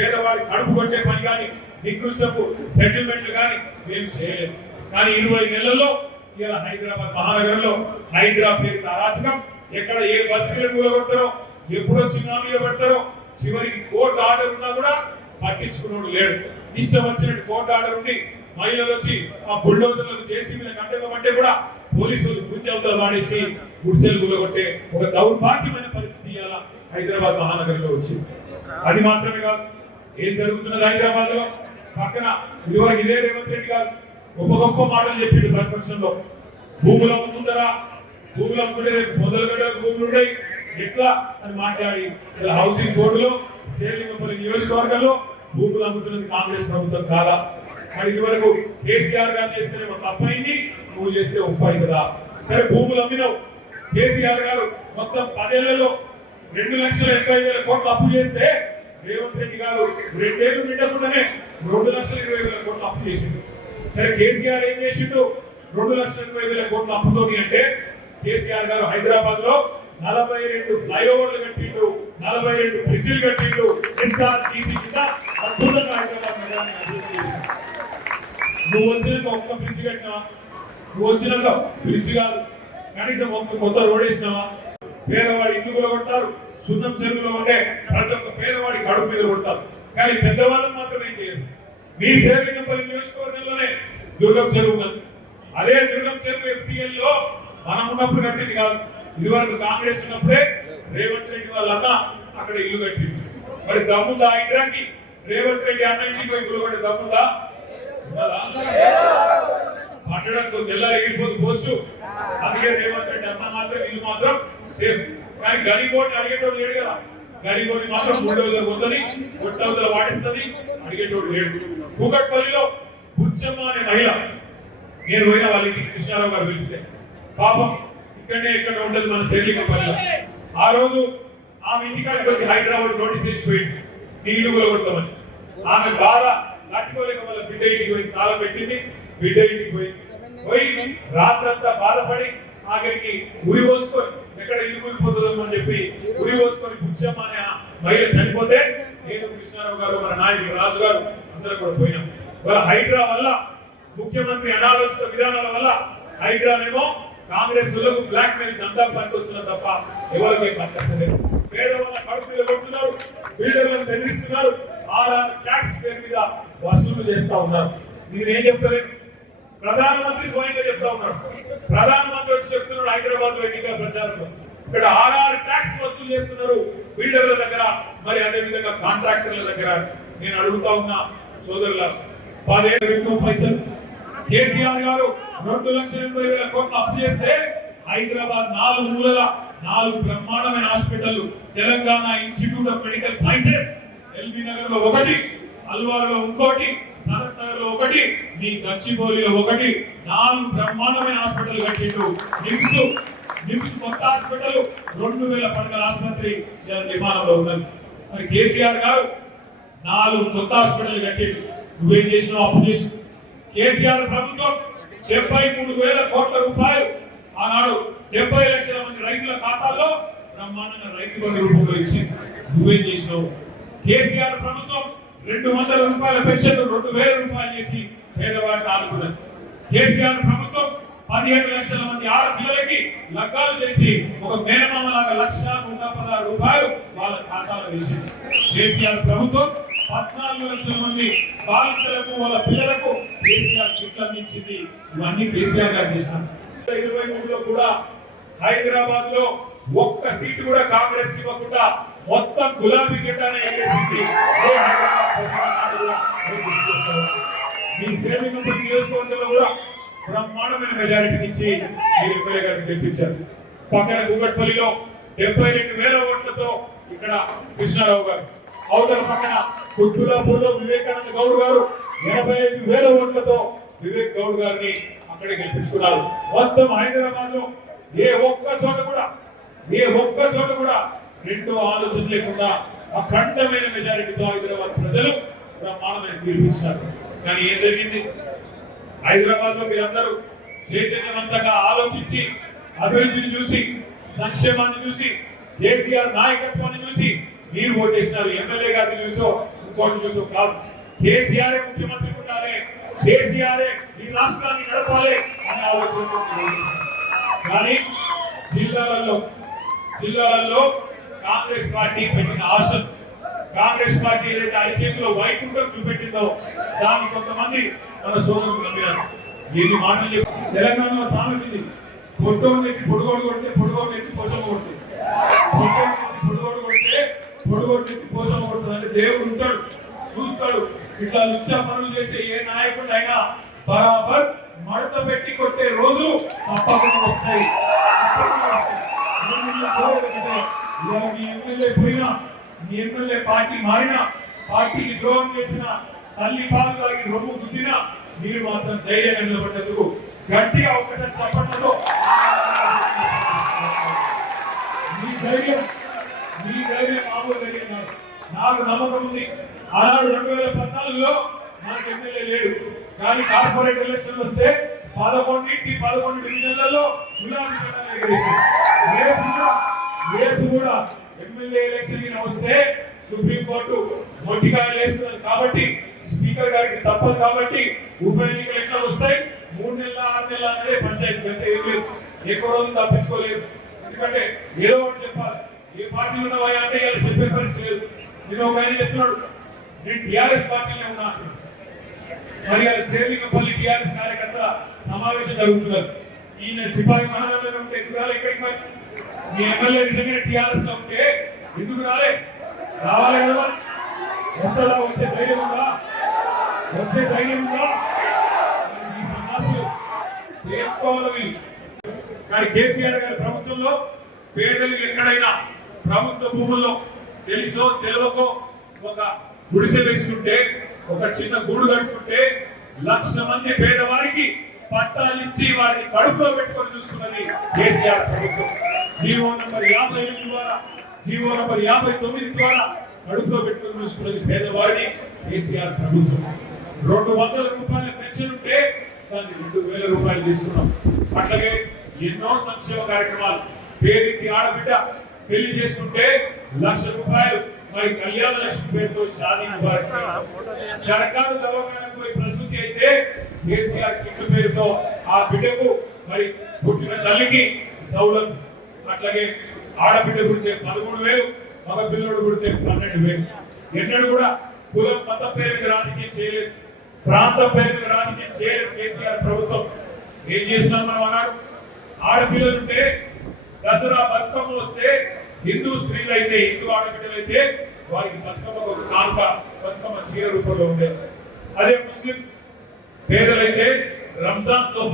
పేదవాడి కడుపు కొట్టే పని కానీ నికృష్టపు సెటిల్మెంట్లు కానీ మేము చేయలేదు. కానీ 20 నెలల్లో ఇలా హైదరాబాద్ మహానగరంలో హైడ్రా పేరుతో అరాచకం, ఎక్కడ ఏ బస్తీలను కూలగొడతారో, ఎప్పుడో చిన్న మీద పెడతారో, చివరికి కోర్టు ఆర్డర్ ఉన్నా కూడా పట్టించుకున్నాడు లేడు. ఇష్టం వచ్చినట్టు కోర్టు ఆర్డర్ ఉండి మహిళలు వచ్చి ఆ బుల్డోజర్లకు చేసి మీద కట్టేమంటే కూడా పోలీసులు గుర్తవతలు వాడేసి గుడిసెలు కూలగొట్టే ఒక దౌర్భాగ్యమైన పరిస్థితి ఇవాళ హైదరాబాద్ మహానగరంలో వచ్చింది. అది మాత్రమే కాదు, ఏం జరుగుతున్నది హైదరాబాద్ లో పక్కన ఇదివరకు ఇదే రేవంత్ రెడ్డి గారు గొప్ప గొప్ప మాటలు చెప్పిండు ప్రతిపక్షంలో. భూములు అమ్ముతుంటారా, భూములు అమ్ముకుంటే రేపు మొదలుగడ్డ భూములు ఉన్నాయి ఎట్లా అని మాట్లాడి ఇలా హౌసింగ్ బోర్డులో శేర్లింగంపల్లి నియోజకవర్గంలో భూములు అమ్ముతున్నది కాంగ్రెస్ ప్రభుత్వం కాదా? మరి ఇదివరకు కేసీఆర్ గారు చేస్తేనేమో తప్పైంది, నువ్వు చేస్తే ఒప్పైంది కదా. సరే భూములు అమ్మినావు, కేసీఆర్ గారు మొత్తం 10 ఏళ్లలో 2,80,000 కోట్లు అప్పు చేస్తే రేవంత్ రెడ్డి గారు 2 ఏళ్లు నిండకుండానే 2,20,000 కోట్లు అప్పు చేసిండు. సరే కేసీఆర్ ఏం చేసిండు? 2,20,000 కోట్ల అప్పుతో అంటే కేసీఆర్ గారు హైదరాబాద్ లో 42 ఫ్లైఓవర్లు కట్టిండు, 42 బ్రిడ్జిలు కట్టిండు. అద్భుతంగా హైదరాబాద్ నగరాన్ని అభివృద్ధి చేసిండు. నువ్వు వచ్చినాక ఒక్క బ్రిడ్జ్ కట్టినావా? నువ్వు వచ్చినాక బ్రిడ్జ్ కాదు, కనీసం ఒక్క కొత్త రోడ్ వేసినావా? పేదవాడి ఇల్లు కూడా కొడతారు, సున్నం చెరువులో ఉండే ప్రతి ఒక్క పేదవాడి కడుపు మీద కొడతారు, కానీ పెద్దవాళ్ళని మాత్రం ఏం చేయరు. మీ శేర్లింగంపల్లి నియోజకవర్గంలోనే దుర్గం చెరువు ఉన్నది. అదే దుర్గం చెరువు FTL లో మనం ఉన్నప్పుడు కట్టింది కాదు, ఇదివరకు కాంగ్రెస్ ఉన్నప్పుడే రేవంత్ రెడ్డి వాళ్ళ అన్న అక్కడ ఇల్లు కట్టింది. మరి దమ్ముందా హైడ్రాకి? రేవంత్ రెడ్డి అన్న ఇంటికి ఇల్లు కొట్టే దమ్ముందా? పట్టడంతో తెల్లారి ఎగిరిపోదు పోస్టు. అందుకే రేవంత్ రెడ్డి అన్న మాత్రం ఇల్లు మాత్రం సేఫ్. కానీ గరీబోని అడిగేటోడు లేడు కదా. గరీబోని మాత్రం 3 పోతుంది, గుట్టవతల వాడిస్తుంది, అడిగేటోడు లేడు. కూకట్పల్లిలో బుచ్చమ్మ అనే మహిళ, నేను పోయిన వాళ్ళ ఇంటికి కృష్ణారావు గారు పిలిస్తే, పాపం ఇక్కడనే ఇక్కడ ఉంటుంది మన శేర్లింగంపల్లిలో. ఆ రోజు ఆమె ఇంటికాడికి వచ్చి హైదరాబాద్ నోటీస్ చేసిపోయింది నీళ్లు కొడతామని. ఆమె బాధ తట్టుకోలేక వాళ్ళ బిడ్డ ఇంటికి పోయి తాళం పెట్టింది. బిడ్డ ఇంటికి పోయి రాత్రంతా బాధపడి ఆఖరికి ఉరి పోసుకొని ఎక్కడ ఇల్లు కూలిపోతుందో అని చెప్పి ఉరి పోసుకొని బుచ్చమ్మ అనే మహిళ చనిపోతే నేను కృష్ణారావు గారు మన నాయకుడు రాజు గారు అందరూ కూడా పోయినాం. వాళ్ళ హైడ్రా వల్ల ముఖ్యమంత్రి అనాలోచిత విధానాల వల్ల హైడ్రానేమో కాంగ్రెస్ లకు బ్లాక్ మెయిల్ దందా పనికొస్తున్నారు తప్ప ఎవరికి పనికొస్తలేదు. పేదవాళ్ళ కడుపు మీద కొడుతున్నారు, బిల్డర్లను బెదిరిస్తున్నారు, ఆర్ఆర్ ట్యాక్స్ పేరు మీద వసూలు చేస్తా ఉన్నారు. నేనేం చెప్తలేదు, ప్రధానమంత్రి స్వయంగా చెప్తా ఉన్నాడు. ప్రధానమంత్రి వచ్చి చెప్తున్నాడు హైదరాబాద్ లో ఎన్నికల ప్రచారంలో, ఇక్కడ ఆర్ఆర్ ట్యాక్స్ వసూలు చేస్తున్నారు బిల్డర్ల దగ్గర, మరి అదే విధంగా కాంట్రాక్టర్ల దగ్గర. నేను అడుగుతా ఉన్నా సోదరుల, 10 ఏళ్ళ పైసలు కేసీఆర్ గారు 2,80,000 కోట్లు అప్పు చేస్తే హైదరాబాద్ 4 మూలల 4 బ్రహ్మాండమైన hospital, Telangana institute of medical sciences LB Nagar లో ఒకటి, అల్వార్లో ఇంకోటి, సనత్ నగర్ లో ఒకటి, మీ గచ్చిబౌలిలో ఒకటి, 4 బ్రహ్మాండమైన హాస్పిటల్ కట్టిండు. నిమ్స్ కొత్త హాస్పిటల్ 2,000 పడకల ఆసుపత్రి నిర్మాణంలో ఉన్నది. మరి కేసీఆర్ గారు 4 కొత్త హాస్పిటల్ కట్టిండు. నువ్వేం చేసినావు? అప్పు చేసి కేసీఆర్ ప్రభుత్వం 73,000 కోట్ల రూపాయలు ఆనాడు 70 లక్షల మంది రైతుల ఖాతాల్లో బ్రహ్మాండంగా రైతు బంధు రూపంలో ఇచ్చింది. నువ్వేం చేసినావు? కేసీఆర్ ప్రభుత్వం 200 రూపాయల పెన్షన్ 2,000 రూపాయలు చేసి పేదవాడిని ఆదుకున్నది. కేసీఆర్ ప్రభుత్వం 15 లక్షల మంది ఆడపిల్లలకి లగ్గాలు చేసి ఒక మేనమామలాగా 1,116 రూపాయలు వాళ్ళ ఖాతాలో వేసింది. కేసీఆర్ ప్రభుత్వం 14 లక్షల మంది బాలికలకు వాళ్ళ పిల్లలకు కేసీఆర్ కిట్లు అందించింది. ఇవన్నీ కేసీఆర్ గారు చేశారు. 23లో కూడా హైదరాబాద్ లో ఒక్క సీటు కూడా కాంగ్రెస్ ఇవ్వకుండా మొత్తం గులాబీ జెండానే ఎగరేసింది. మీ శేర్లింగంపల్లి నియోజకవర్గంలో కూడా బ్రహ్మాండమైన మెజారిటీ ఇచ్చి మీరు ఎమ్మెల్యే గారిని గెలిపించారు. పక్కన కూకట్పల్లిలో 72,000 ఓట్లతో ఇక్కడ కృష్ణారావు గారు, అవతల పక్కన కుట్టులాపూర్లో వివేకానంద గౌడ్ గారు 85,000 ఓట్లతో వివేక్ గౌడ్ గారిని అక్కడే గెలిపించుకున్నారు. మొత్తం హైదరాబాద్ లో ఏ ఒక్క చోట కూడా రెండో ఆలోచన లేకుండా అఖండమైన మెజారిటీతో హైదరాబాద్ ప్రజలు బ్రహ్మాండమైన గెలిపించారు. కానీ ఏం జరిగింది? హైదరాబాద్ లో మీరందరూ చైతన్యవంతంగా ఆలోచించి అభివృద్ధిని చూసి, సంక్షేమాన్ని చూసి, కేసీఆర్ నాయకత్వాన్ని చూసి మీరు ఓటేసినారు. ఎమ్మెల్యే గారిని చూసో ఇంకోటి చూసు కాదు. కేసీఆర్ ముఖ్యమంత్రి ఉండాలి, కేసీఆర్ ఈ రాష్ట్రాన్ని నడపాలి అనే ఆలోచన. కానీ జిల్లాలలో కాంగ్రెస్ పార్టీ పెట్టిన ఆశలు, కాంగ్రెస్ పార్టీ ఏదైతే అరిచేతిలో వైకుంఠం చూపెట్టిందో దాన్ని కొంతమంది మన సోదరులు నమ్మినారు. ఎన్ని మాటలు చెప్పి తెలంగాణలో సామెత ఇది, పొట్టోడు ఎత్తి పొడుగోడు కొడితే పొడుగోడు ఎత్తి పోషమ కొడుతుంది, పొట్టోడు ఎత్తి పొడుగోడు కొడితే పొడుగోడు ఎత్తి పోషమ కొడుతుంది. అంటే దేవుడు ఉంటాడు, చూస్తాడు. ఇట్లా లుచ్చ పనులు చేసే ఏ నాయకుడు అయినా బరాబర్ మడత పెట్టి కొట్టే రోజులు తప్పకుండా వస్తాయి. మీ ఎమ్మెల్యే పోయినా, మీ ఎమ్మెల్యే పార్టీ మారినా, పార్టీకి ద్రోహం చేసిన, తల్లి పాలు తాగి రొమ్ము గుద్దినా మీరు మాత్రం ధైర్యంగా నిలబడ్డందుకు గట్టిగా ఒకసారి చెప్పడంలో మీ ధైర్యం మామూలు ధైర్యం కాదు. నాకు నమ్మకం ఉంది. ఆనాడు 2014లో మనకు ఎమ్మెల్యే లేడు, కానీ కార్పొరేట్ ఎలక్షన్ వస్తే 11 డివిజన్లలో గులాబీ జెండాలు ఎగరేశారు. రేపు కూడా ఎమ్మెల్యే ఎలక్షన్ వస్తే సుప్రీంకోర్టు మొట్టికాయలు వేస్తున్నది కాబట్టి, స్పీకర్ గారికి తప్పదు కాబట్టి ఉప ఎన్నికలు ఎట్లా వస్తాయి, 3 నెలల 6 నెలల అనేది పంచాయతీ కంటే ఏం లేదు. ఎక్కువ రోజులు తప్పించుకోలేదు. ఎందుకంటే ఏదో ఒకటి చెప్పాలి. ఏ పార్టీలో ఉన్నవా అంటే ఇలా చెప్పే పరిస్థితి లేదు. నేను ఒక ఆయన చెప్తున్నాడు, నేను టీఆర్ఎస్ పార్టీలో ఉన్నా. మరి అది శ్రీలింగపల్లి టీఆర్ఎస్ కార్యకర్తల సమావేశం జరుగుతున్నారు. ఈయన సిపాయి మహానగరంలో ఉంటే ఎందుకు రాలే ఇక్కడికి? మరి మీ ఎమ్మెల్యే నిజంగా టీఆర్ఎస్ లో ఉంటే ఎందుకు రాలే? రావాలి కదా. వస్తుందా? వచ్చే ధైర్యం ఉందా? ఈ సమాజంలో చేసుకోవాలి. కానీ కేసీఆర్ గారి ప్రభుత్వంలో పేదలు ఎక్కడైనా ప్రభుత్వ భూముల్లో తెలుసో తెలియకో ఒక గుడిసె వేసుకుంటే, ఒక చిన్న గూడు కట్టుకుంటే 1,00,000 మంది పేదవారికి పట్టాలిచ్చి వారిని కడుపులో పెట్టుకొని చూసుకున్నది కేసీఆర్ ప్రభుత్వం. జీవో నంబర్ 58 ద్వారా, జీవో నంబర్ 59 ద్వారా కడుపులో పెట్టుకొని చూసుకున్నది పేదవారిని కేసీఆర్ ప్రభుత్వం. 200 రూపాయల పెన్షన్ ఉంటే దాన్ని 2,000 రూపాయలు తీసుకున్నాం. అట్లాగే ఎన్నో సంక్షేమ కార్యక్రమాలు. పేరుకి ఆడబిడ్డ పెళ్లి చేసుకుంటే 1,00,000 రూపాయలు మరి కళ్యాణ లక్ష్మి పేరుతో షాదీ ముబారక్. సర్కారు దవాఖానకు పోయి ప్రసూతి అయితే కేసీఆర్ కిట్ల పేరుతో ఆ బిడ్డకు మరి పుట్టిన తల్లికి సౌలభ్యం. అట్లాగే ఆడబిడ్డ పుడితే 13,000, మగ పిల్లడు పుడితే 12,000. ఎన్నడూ కూడా కులం మతం పేరు మీద రాజకీయం చేయలేదు, ప్రాంతం పేరు మీద రాజకీయం చేయలేదు కేసీఆర్ ప్రభుత్వం. ఏం చేసినాం మనం అన్నారు? ఆడపిల్లలుంటే దసరా బతుకమ్మ వస్తే హిందూ స్త్రీలు అయితే, హిందూ ఆడబిడ్డలు అయితే వారికి బతుకమ్మ ఒక కానుక, బతుకమ్మ చీర రూపంలో ఉండేది. అదే ముస్లిం పేదలైతే రంజాన్ తోఫా